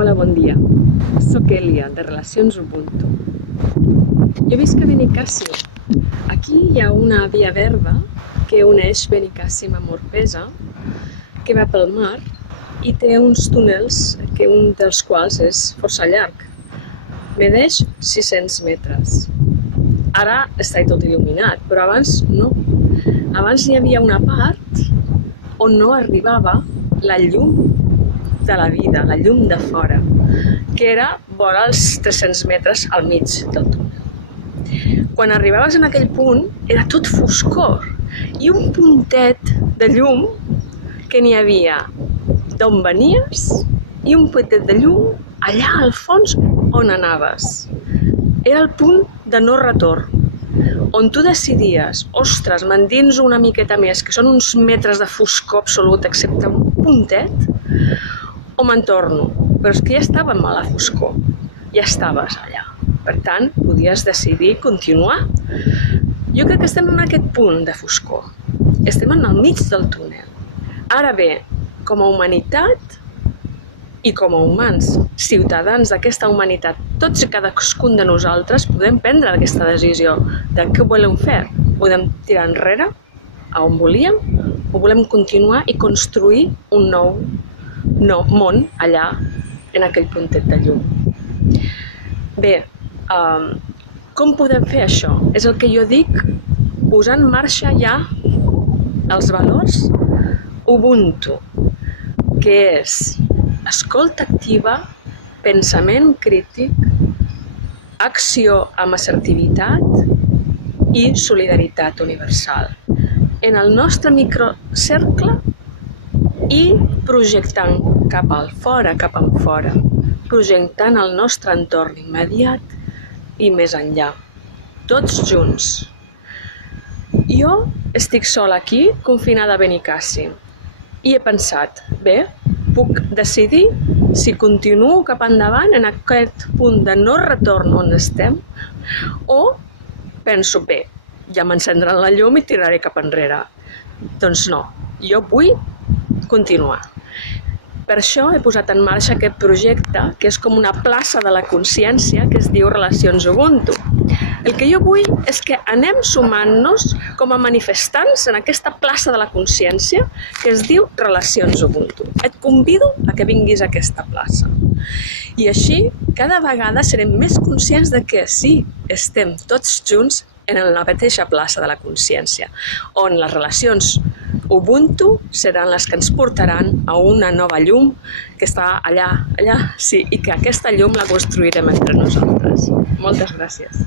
Hola, bon dia. Soc Elia, de Relacions Ubuntu. Jo visc a Benicàssim. Aquí hi ha una via verda que uneix Benicàssim amb Orpesa, que va pel mar i té uns túnels, que un dels quals és força llarg. Medeix 600 metres. Ara està tot il·luminat, però abans no. Abans hi havia una part on no arribava la llum de la vida, la llum de fora, que era vora els 300 metres al mig del túnel. Quan arribaves en aquell punt, era tot foscor i un puntet de llum que n'hi havia d'on venies i un puntet de llum allà al fons on anaves. Era el punt de no retorn, on tu decidies, ostres, m'endinso una miqueta més, que són uns metres de foscor absolut, excepte un puntet, o me'n torno. Però és que ja estàvem a la foscor, ja estaves allà. Per tant, podies decidir continuar. Jo crec que estem en aquest punt de foscor. Estem en el mig del túnel. Ara bé, com a humanitat i com a humans, ciutadans d'aquesta humanitat, tots i cadascun de nosaltres podem prendre aquesta decisió de què volem fer. Podem tirar enrere a on volíem o volem continuar i construir un nou món allà en aquell puntet de llum. Bé, com podem fer això? És el que jo dic, posar en marxa ja els valors Ubuntu, que és escolta activa, pensament crític, acció amb assertivitat i solidaritat universal. En el nostre microcercle i projectant cap al fora, cap enfora, projectant el nostre entorn immediat i més enllà, tots junts. Jo estic sola aquí, confinada a Benicàssim, i he pensat, bé, puc decidir si continuo cap endavant en aquest punt de no retorn on estem o penso, bé, ja m'encendran la llum i tiraré cap enrere. Doncs no, jo vull continuar. Per això he posat en marxa aquest projecte, que és com una plaça de la consciència, que es diu Relacions Ubuntu. El que jo vull és que anem sumant-nos com a manifestants en aquesta plaça de la consciència que es diu Relacions Ubuntu. Et convido a que vinguis a aquesta plaça. I així, cada vegada serem més conscients de que sí, estem tots junts en la mateixa plaça de la consciència, on les relacions Ubuntu seran les que ens portaran a una nova llum que està allà, sí, i que aquesta llum la construirem entre nosaltres. Moltes gràcies.